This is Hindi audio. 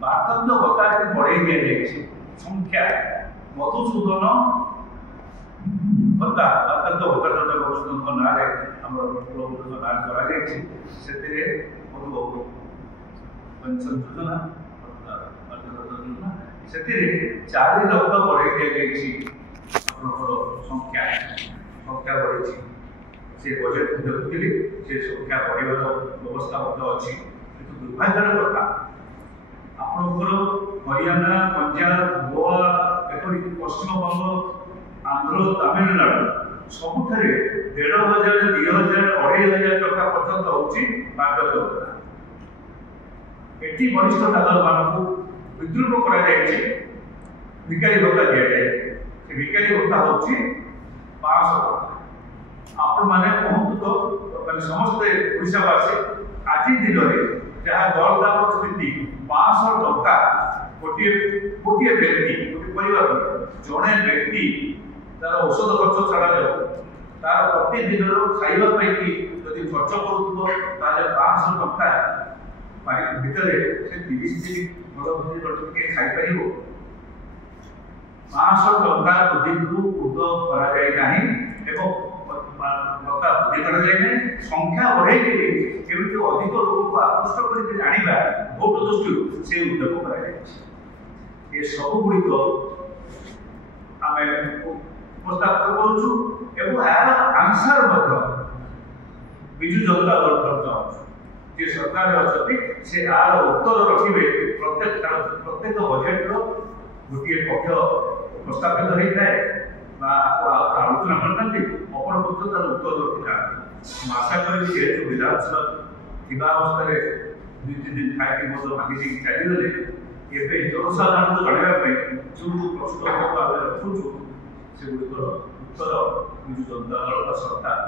बार्धक्य भत्ता बढ़ाई दि जाए संख्या मधुसूदन भत्ता बार्धक्य भत्ता जो मधुसूदन ना ना करा मधु पेंशन योजना से 4 लाख बढ़ाई दि संख्या संख्या बढ़ी से बजेट देखुली से संख्या बढ़ार व्यवस्था अच्छी किंतु दुर्भाग्यर कथा आपणकर हरियाणा पंजाब गोवा एपरी पश्चिमबंग आंध्र तमिलनाडु सबुठारे 1500 2000 2500 टका पर्यंत होची बार्धक्य भत्ता एटी वरिष्ठ नागरिक मानक विद्रुप करा जायछि भिकारी भत्ता दिया जाए से भिकारी भत्ता होची 500 टका आपण माने कहतु तो माने समस्त ओडिशावासी आज दिन में जहाँ दर दाम स्थिति 500 टका गोटे गोटे व्यक्ति गोटे परिवार जड़े व्यक्ति तार औषध खर्च छड़ा जाओ तार प्रतिदिन खाइबा जदि खर्च करुव 500 टका भितर से 30 दिन भल खाईपर 500 टका दिन को उद कर भत्ता वृद्धि कर संख्या बढ़ाई केमी अधिक लोक को आकृष्ट कर आने भोट दृष्टि से उद्योग कर सब गुड़िक आम उपस्थापित करुँ यार आंसर विजु जनता दल चाहूँ जे सरकार अच्छे से यार उत्तर रखिए प्रत्येक बजेट गोटे पक्ष प्रस्तावित होता है आलोचना करते अपर पक्ष तार उत्तर रखी था आशा करी जेहतु विधानसभा थिबा अवस्था 2-3 दिन खाई भागी चलीगले एवं जनसाधारण को जनवाई जो प्रश्न आम रखुचु से गुड़िकर उत्तर विजु जनता दल सरकार